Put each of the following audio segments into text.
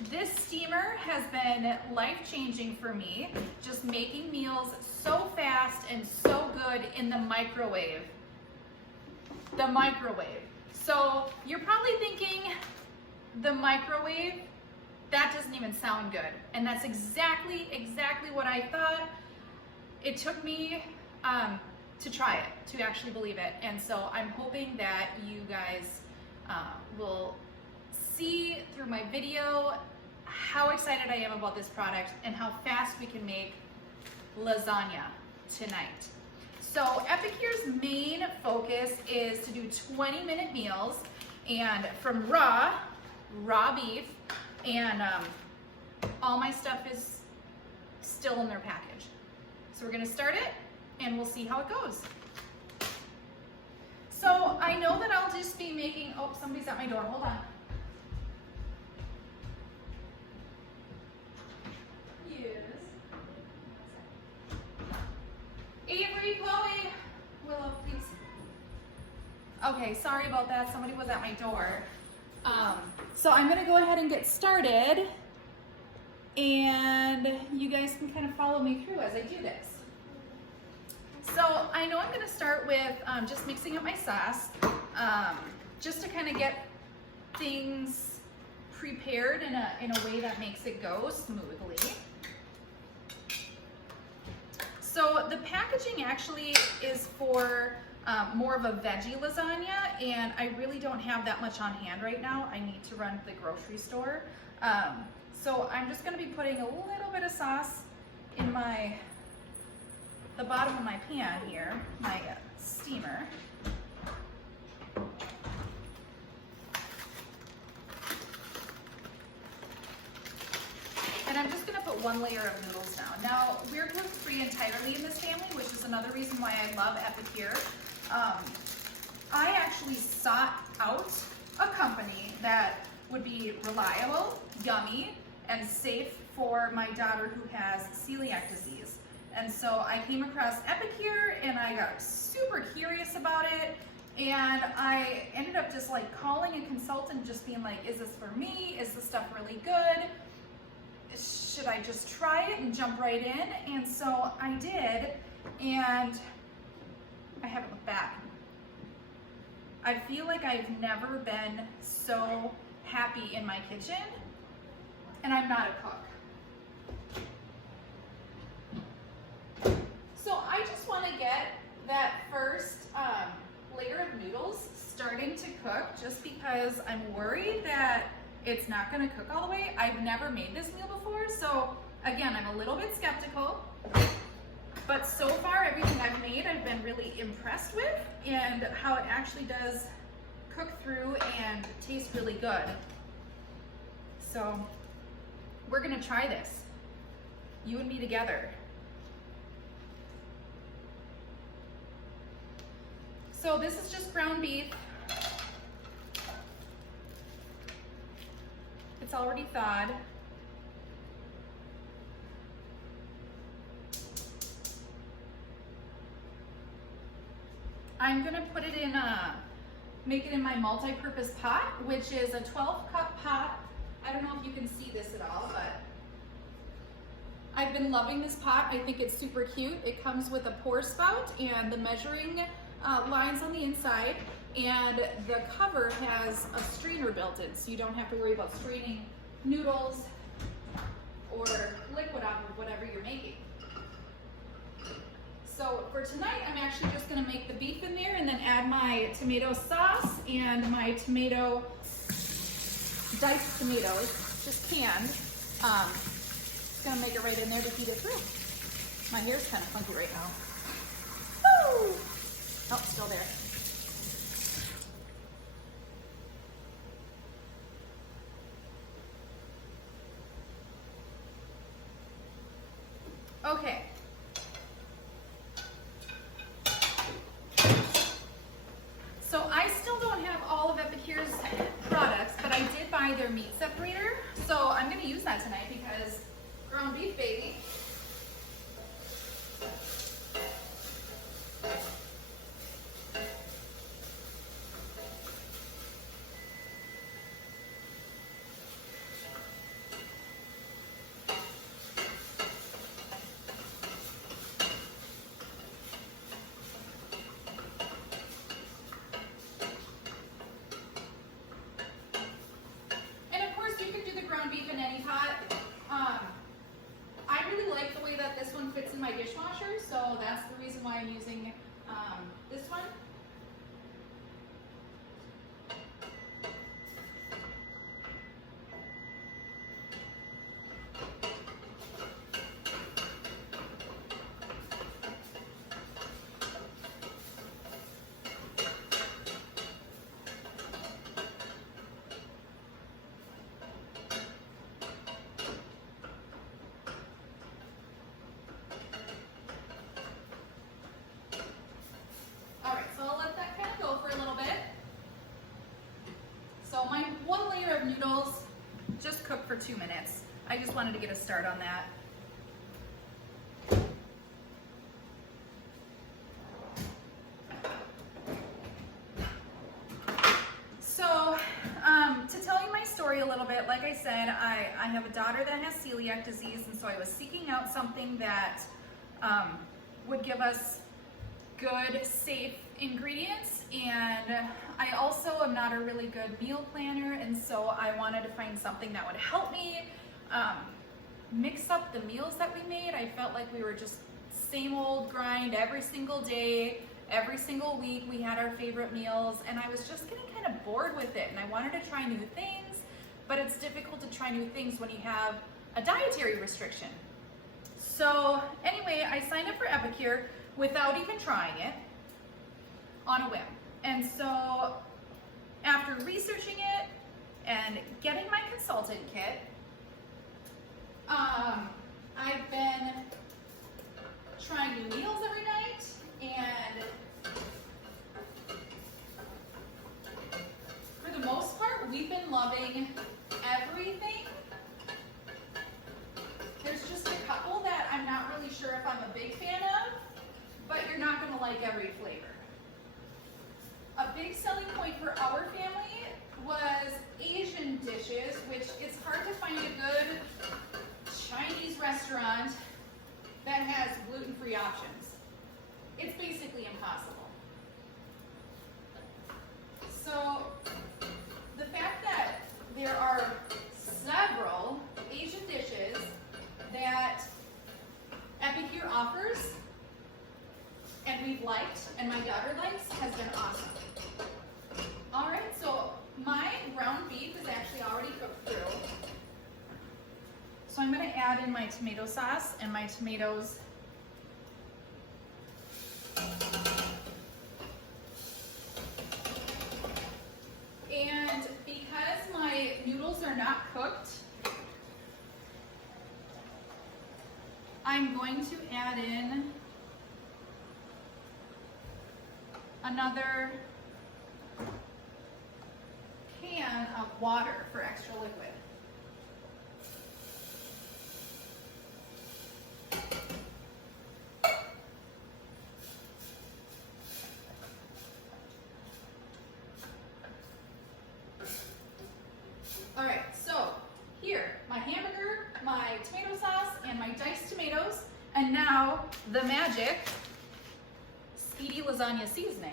This steamer has been life-changing for me, just making meals so fast and so good in the microwave. The microwave. So you're probably thinking, the microwave? That doesn't even sound good. And that's exactly what I thought. It took me to try it, to actually believe it. And so I'm hoping that you guys will see through my video how excited I am about this product and how fast we can make lasagna tonight. So Epicure's main focus is to do 20-minute meals, and from raw beef, and all my stuff is still in their package. So we're gonna start it and we'll see how it goes. So I know that I'll just be making, oh, somebody's at my door, hold on. Avery, Chloe, Willow, please. Okay, sorry about that. Somebody was at my door. So I'm gonna go ahead and get started, and you guys can kind of follow me through as I do this. So I know I'm gonna start with just mixing up my sauce, just to kind of get things prepared in a way that makes it go smoothly. So the packaging actually is for more of a veggie lasagna, and I really don't have that much on hand right now. I need to run to the grocery store. So I'm just gonna be putting a little bit of sauce in the bottom of my pan here, my steamer. And I'm just gonna put one layer of noodles down. Now, we're gluten-free entirely in this family, which is another reason why I love Epicure. I actually sought out a company that would be reliable, yummy, and safe for my daughter who has celiac disease. And so I came across Epicure and I got super curious about it. And I ended up just like calling a consultant, just being like, is this for me? Is this stuff really good? Should I just try it and jump right in? And so I did, and I haven't looked back. I feel like I've never been so happy in my kitchen, and I'm not a cook. So I just want to get that first layer of noodles starting to cook, just because I'm worried that it's not going to cook all the way. I've never made this meal before, so again, I'm a little bit skeptical, but so far everything I've made I've been really impressed with, and how it actually does cook through and taste really good. So we're gonna try this, you and me together. So this is just ground beef. It's already thawed. I'm gonna put it in make it in my multi-purpose pot, which is a 12-cup pot. I don't know if you can see this at all, but I've been loving this pot. I think it's super cute. It comes with a pour spout and the measuring lines on the inside, and the cover has a strainer built in, so you don't have to worry about straining noodles or liquid out of whatever you're making. So for tonight, I'm actually just gonna make the beef in there and then add my tomato sauce and my diced tomatoes, just canned. Just gonna make it right in there to heat it through. My hair's kind of funky right now. Woo! Oh, still there. Okay. So I still don't have all of Epicure's products, but I did buy their meat separator. So I'm gonna use that tonight because ground beef, baby. a neti pot. I really like the way that this one fits in my dishwasher, so that's the reason why I'm using this one. My one layer of noodles just cooked for 2 minutes. I just wanted to get a start on that. So, to tell you my story a little bit, like I said, I have a daughter that has celiac disease, and so I was seeking out something that would give us good, safe ingredients, and I also am not a really good meal planner, and so I wanted to find something that would help me mix up the meals that we made. I felt like we were just same old grind every single day, every single week we had our favorite meals, and I was just getting kind of bored with it, and I wanted to try new things, but it's difficult to try new things when you have a dietary restriction. So anyway, I signed up for Epicure without even trying it, on a whim. And so after researching it and getting my consultant kit, I've been trying new meals every night, and for the most part, we've been loving everything. There's just a couple that I'm not really sure if I'm a big fan of, but you're not gonna like every flavor. A big selling point for our family was Asian dishes, which it's hard to find a good Chinese restaurant that has gluten-free options. It's basically impossible. So the fact that there are several Asian dishes that Epicure offers and we've liked and my daughter likes has been awesome. All right, so my ground beef is actually already cooked through. So I'm going to add in my tomato sauce and my tomatoes. And because my noodles are not cooked, I'm going to add in another can of water for extra liquid. All right, so here, my hamburger, my tomato sauce, and my diced tomatoes, and now the magic Speedy Lasagna seasoning.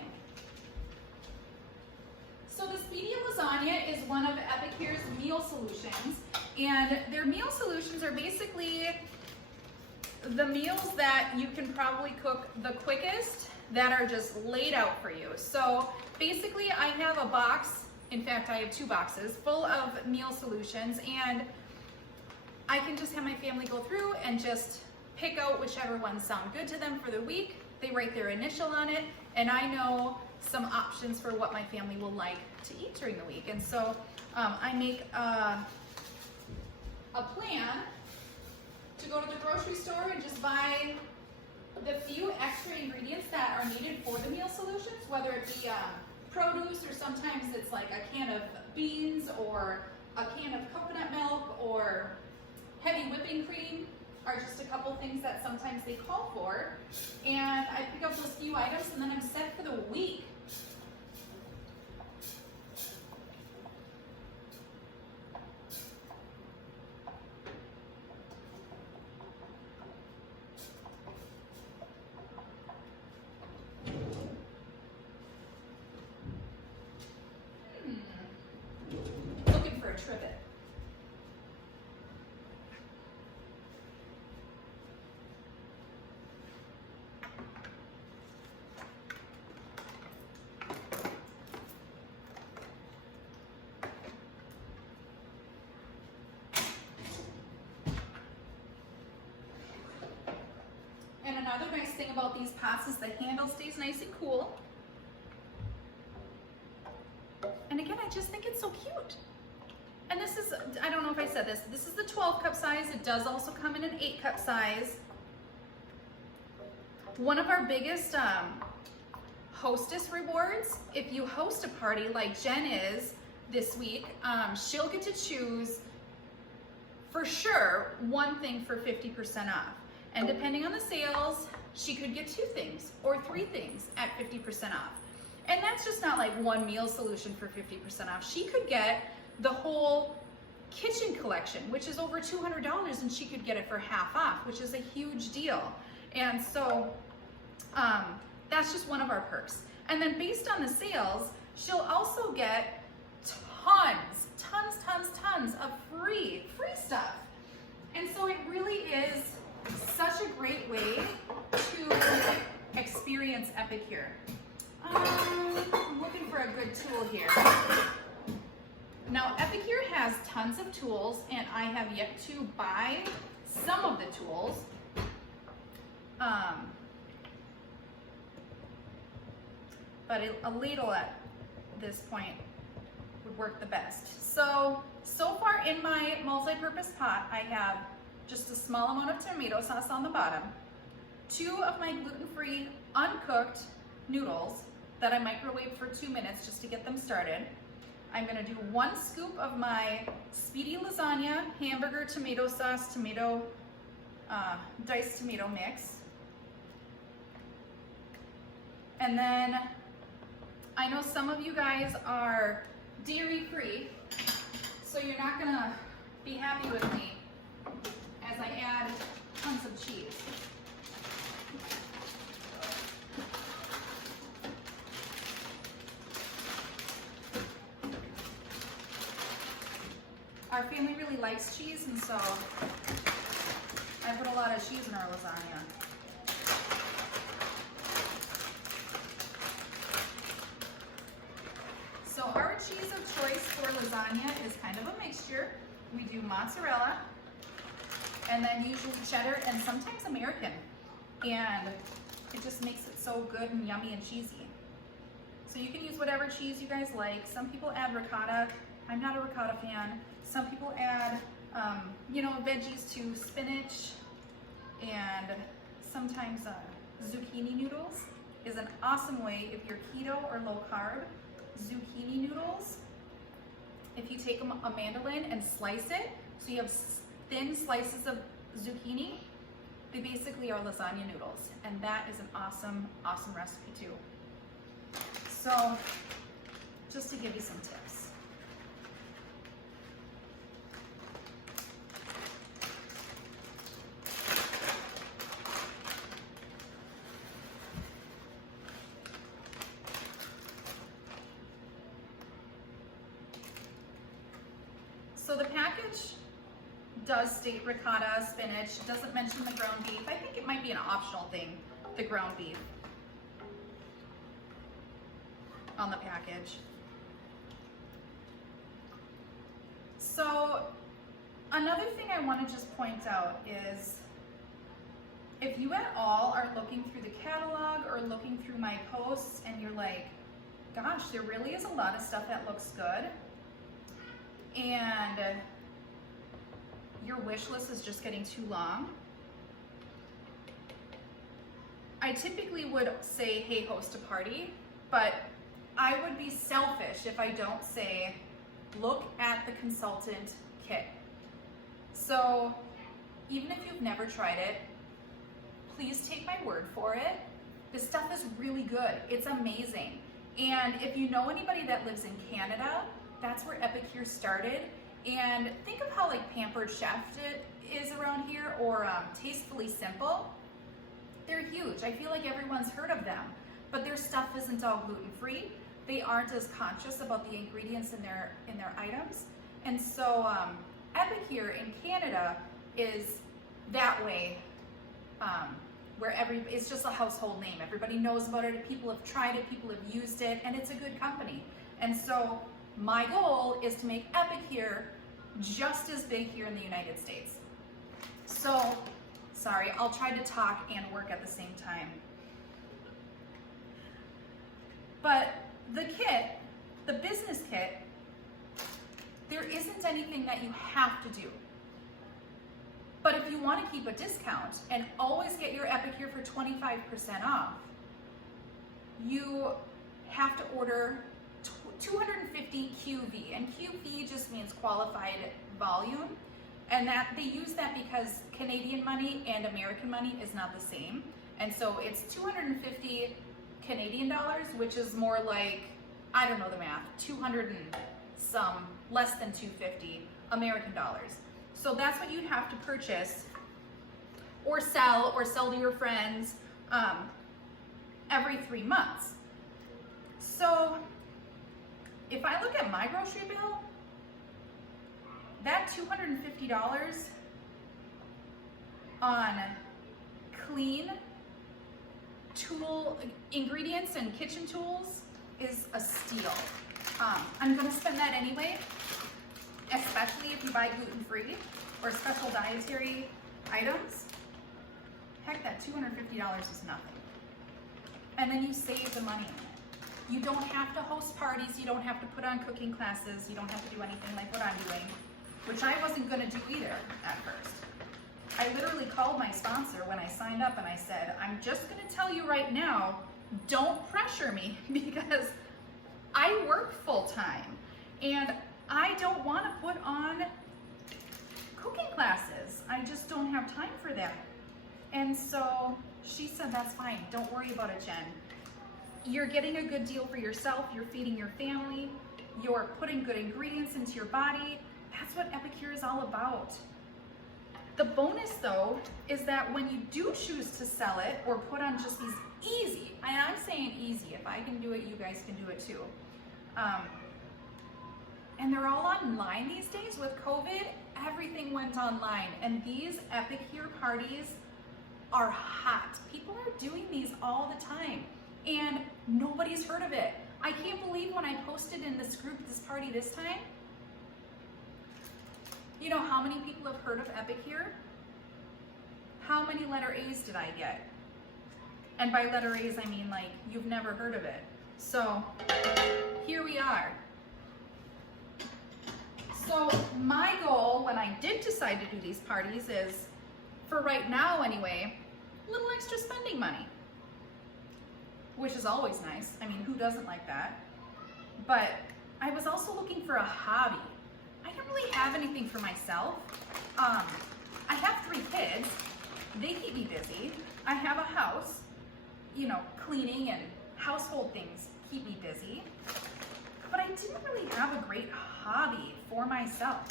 So the Speedy Lasagna is one of Epicure's meal solutions, and their meal solutions are basically the meals that you can probably cook the quickest that are just laid out for you. So basically I have a box, in fact I have 2 boxes full of meal solutions, and I can just have my family go through and just pick out whichever ones sound good to them for the week. They write their initial on it, and I know some options for what my family will like to eat during the week. And so I make a plan to go to the grocery store and just buy the few extra ingredients that are needed for the meal solutions, whether it be produce, or sometimes it's like a can of beans or a can of coconut milk or heavy whipping cream are just a couple things that sometimes they call for. And I pick up those few items and then I'm set for the week. Looking for a trivet. Another nice thing about these pots is the handle stays nice and cool. And again, I just think it's so cute. And this is, I don't know if I said this, this is the 12 cup size. It does also come in an 8 cup size. One of our biggest hostess rewards, if you host a party like Jen is this week, she'll get to choose for sure one thing for 50% off. And depending on the sales, she could get 2 things or 3 things at 50% off. And that's just not like one meal solution for 50% off. She could get the whole kitchen collection, which is over $200, and she could get it for half off, which is a huge deal. And so that's just one of our perks. And then based on the sales, she'll also get tons of free stuff. And so it really is such a great way to experience Epicure. I'm looking for a good tool here. Now, Epicure has tons of tools, and I have yet to buy some of the tools. But a ladle at this point would work the best. So far in my multi-purpose pot, I have just a small amount of tomato sauce on the bottom, 2 of my gluten-free uncooked noodles that I microwaved for 2 minutes just to get them started. I'm gonna do 1 scoop of my Speedy Lasagna hamburger tomato sauce, diced tomato mix. And then I know some of you guys are dairy-free, so you're not gonna be happy with me as I add tons of cheese. Our family really likes cheese, and so I put a lot of cheese in our lasagna. So our cheese of choice for lasagna is kind of a mixture. We do mozzarella, and then usually cheddar, and sometimes American. And it just makes it so good and yummy and cheesy. So you can use whatever cheese you guys like. Some people add ricotta. I'm not a ricotta fan. Some people add, veggies to spinach, and sometimes zucchini noodles is an awesome way if you're keto or low carb. Zucchini noodles, if you take a mandolin and slice it, so you have thin slices of zucchini, they basically are lasagna noodles, and that is an awesome recipe too. So just to give you some tips. So the package does state ricotta, spinach, doesn't mention the ground beef. I think it might be an optional thing, the ground beef on the package. So another thing I want to just point out is if you at all are looking through the catalog or looking through my posts and you're like, gosh, there really is a lot of stuff that looks good, and your wish list is just getting too long, I typically would say, hey, host a party, but I would be selfish if I don't say, look at the consultant kit. So even if you've never tried it, please take my word for it. This stuff is really good. It's amazing. And if you know anybody that lives in Canada, that's where Epicure started. And think of how like Pampered Chef is around here, or Tastefully Simple. They're huge. I feel like everyone's heard of them, but their stuff isn't all gluten-free. They aren't as conscious about the ingredients in their items. And so Epicure in Canada is that way, where it's just a household name. Everybody knows about it. People have tried it. People have used it, and it's a good company. And so my goal is to make Epicure just as big here in the United States. So Sorry, I'll try to talk and work at the same time. But the kit, the business kit, there isn't anything that you have to do. But if you want to keep a discount and always get your Epicure for 25% off, you have to order 250 QV, and QV just means qualified volume, and that they use that because Canadian money and American money is not the same, and so it's 250 Canadian dollars, which is more like, I don't know the math, 200 and some, less than 250 American dollars. So that's what you'd have to purchase or sell to your friends every 3 months. So if I look at my grocery bill, that $250 on clean tool ingredients and kitchen tools is a steal. I'm gonna spend that anyway, especially if you buy gluten-free or special dietary items. Heck, that $250 is nothing. And then you save the money in it. You don't have to host parties, you don't have to put on cooking classes, you don't have to do anything like what I'm doing, which I wasn't gonna do either at first. I literally called my sponsor when I signed up and I said, I'm just gonna tell you right now, don't pressure me because I work full time and I don't wanna put on cooking classes. I just don't have time for that. And so she said, that's fine, don't worry about it, Jen. You're getting a good deal for yourself, you're feeding your family, you're putting good ingredients into your body. That's what Epicure is all about. The bonus though, is that when you do choose to sell it or put on just these easy, and I'm saying easy, if I can do it, you guys can do it too. And they're all online these days with COVID, everything went online. And these Epicure parties are hot. People are doing these all the time and nobody's heard of it. I can't believe when I posted in this group, this party this time, you know how many people have heard of Epicure? How many letter A's did I get? And by letter A's, I mean like, you've never heard of it. So here we are. So my goal when I did decide to do these parties is, for right now anyway, a little extra spending money, which is always nice. I mean, who doesn't like that? But I was also looking for a hobby. I don't really have anything for myself. I have 3 kids. They keep me busy. I have a house, you know, cleaning and household things keep me busy. But I didn't really have a great hobby for myself.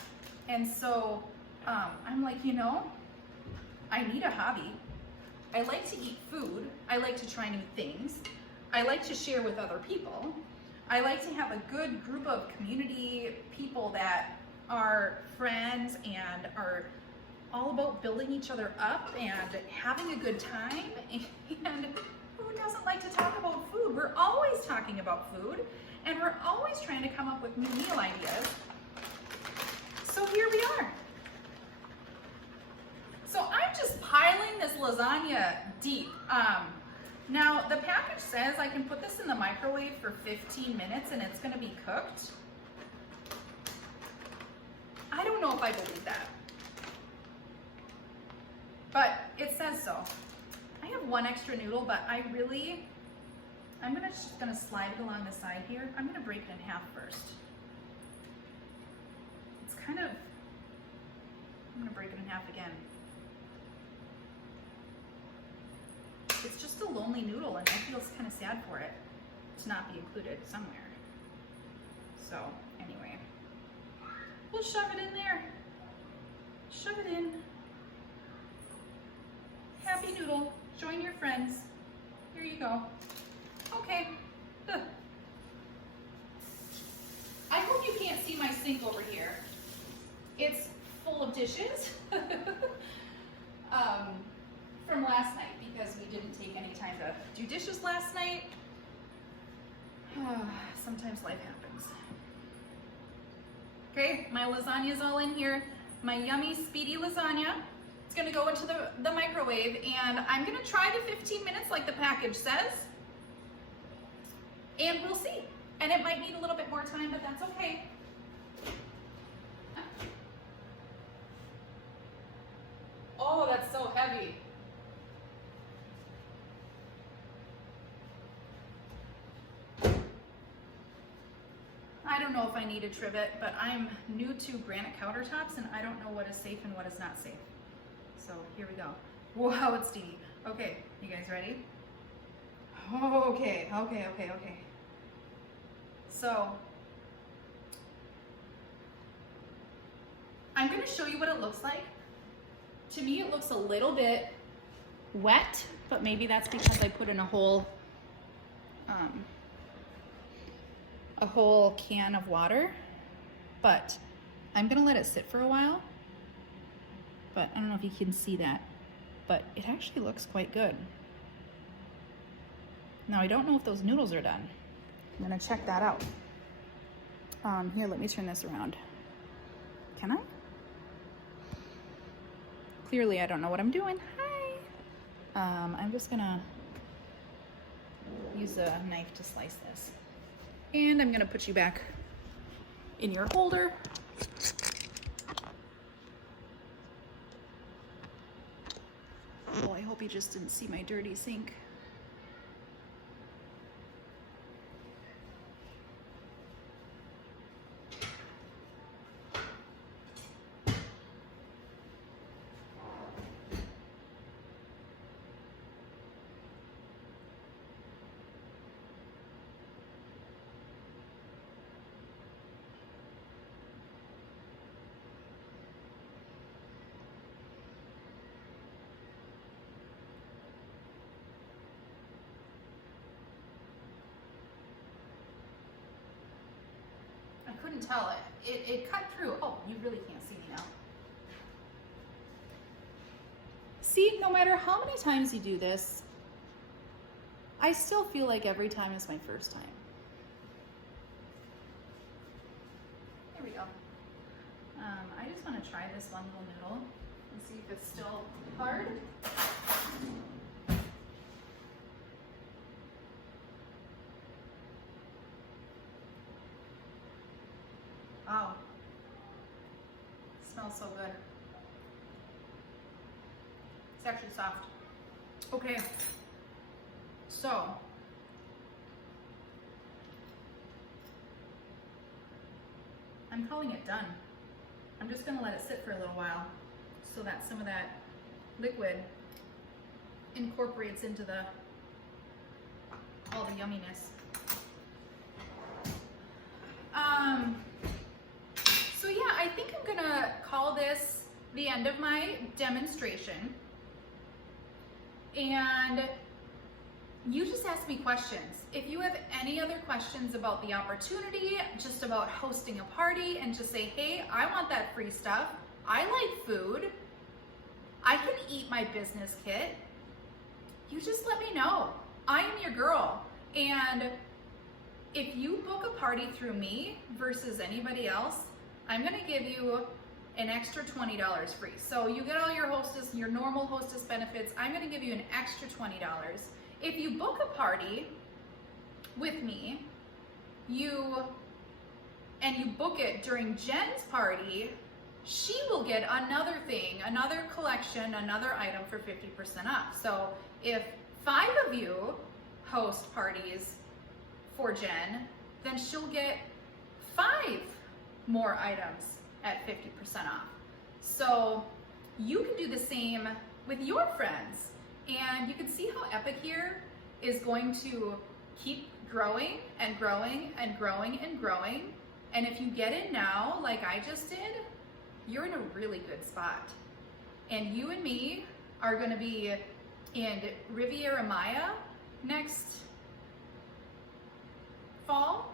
And so I'm like, you know, I need a hobby. I like to eat food. I like to try new things. I like to share with other people. I like to have a good group of community people that are friends and are all about building each other up and having a good time. And who doesn't like to talk about food? We're always talking about food and we're always trying to come up with new meal ideas. So here we are. So I'm just piling this lasagna deep. Now the package says I can put this in the microwave for 15 minutes and it's gonna be cooked. I don't know if I believe that, but it says so. I have 1 extra noodle, but I'm just gonna slide it along the side here. I'm gonna break it in half first. It's kind of, I'm gonna break it in half again. It's just a lonely noodle and I feel kind of sad for it to not be included somewhere. So anyway, we'll shove it in there. Shove it in. Happy noodle, join your friends. Here you go. Okay. Ugh. I hope you can't see my sink over here. It's full of dishes from last night because we didn't take any time to do dishes last night. Sometimes life happens. Okay, my lasagna's all in here. My yummy Speedy Lasagna. It's gonna go into the microwave, and I'm gonna try the 15 minutes like the package says, and we'll see. And it might need a little bit more time, but that's okay. Oh, that's so heavy. I don't know if I need a trivet, but I'm new to granite countertops and I don't know what is safe and what is not safe. So here we go. Whoa, it's steamy. Okay, you guys ready? Okay. So, I'm gonna show you what it looks like. To me, it looks a little bit wet, but maybe that's because I put in a whole can of water. But I'm gonna let it sit for a while. But I don't know if you can see that, but it actually looks quite good. Now I don't know if those noodles are done. I'm gonna check that out. Here, let me turn this around. Can I? Clearly I don't know what I'm doing. Hi. I'm just gonna use a knife to slice this. And I'm gonna put you back in your holder. Oh, I hope you just didn't see my dirty sink. I couldn't tell it. It cut through. Oh, you really can't see me now. See, no matter how many times you do this, I still feel like every time is my first time. Here we go. I just want to try this one little noodle and see if it's still hard. Wow, smells so good. It's actually soft. Okay, so I'm calling it done. I'm just gonna let it sit for a little while so that some of that liquid incorporates into all the yumminess. So yeah, I think I'm gonna call this the end of my demonstration. And you just ask me questions. If you have any other questions about the opportunity, just about hosting a party, and just say, hey, I want that free stuff. I like food. I can eat my business kit. You just let me know. I am your girl. And if you book a party through me versus anybody else, I'm gonna give you an extra $20 free. So you get all your hostess, your normal hostess benefits. I'm gonna give you an extra $20. If you book a party with me, you book it during Jen's party, she will get another thing, another collection, another item for 50% off. So if 5 of you host parties for Jen, then she'll get 5 more items at 50% off. So you can do the same with your friends. And you can see how Epicure is going to keep growing and growing and growing and growing. And if you get in now, like I just did, you're in a really good spot. And you and me are gonna be in Riviera Maya next fall.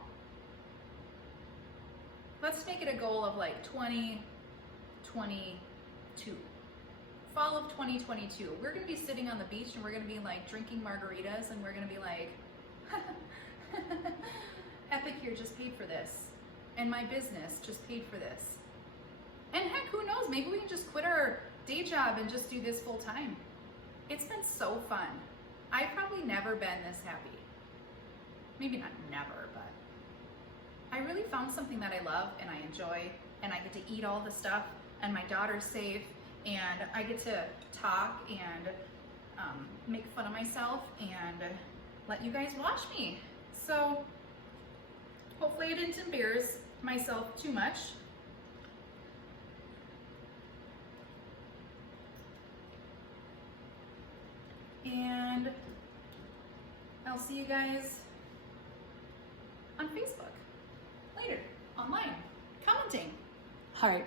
Let's make it a goal of like 2022. Fall of 2022. We're gonna be sitting on the beach and we're gonna be like drinking margaritas and we're gonna be like, Epicure just paid for this. And my business just paid for this. And heck, who knows, maybe we can just quit our day job and just do this full time. It's been so fun. I've probably never been this happy. Maybe not never, but I really found something that I love and I enjoy, and I get to eat all the stuff, and my daughter's safe, and I get to talk and make fun of myself and let you guys watch me. So hopefully I didn't embarrass myself too much. And I'll see you guys on Facebook later, online, commenting. All right.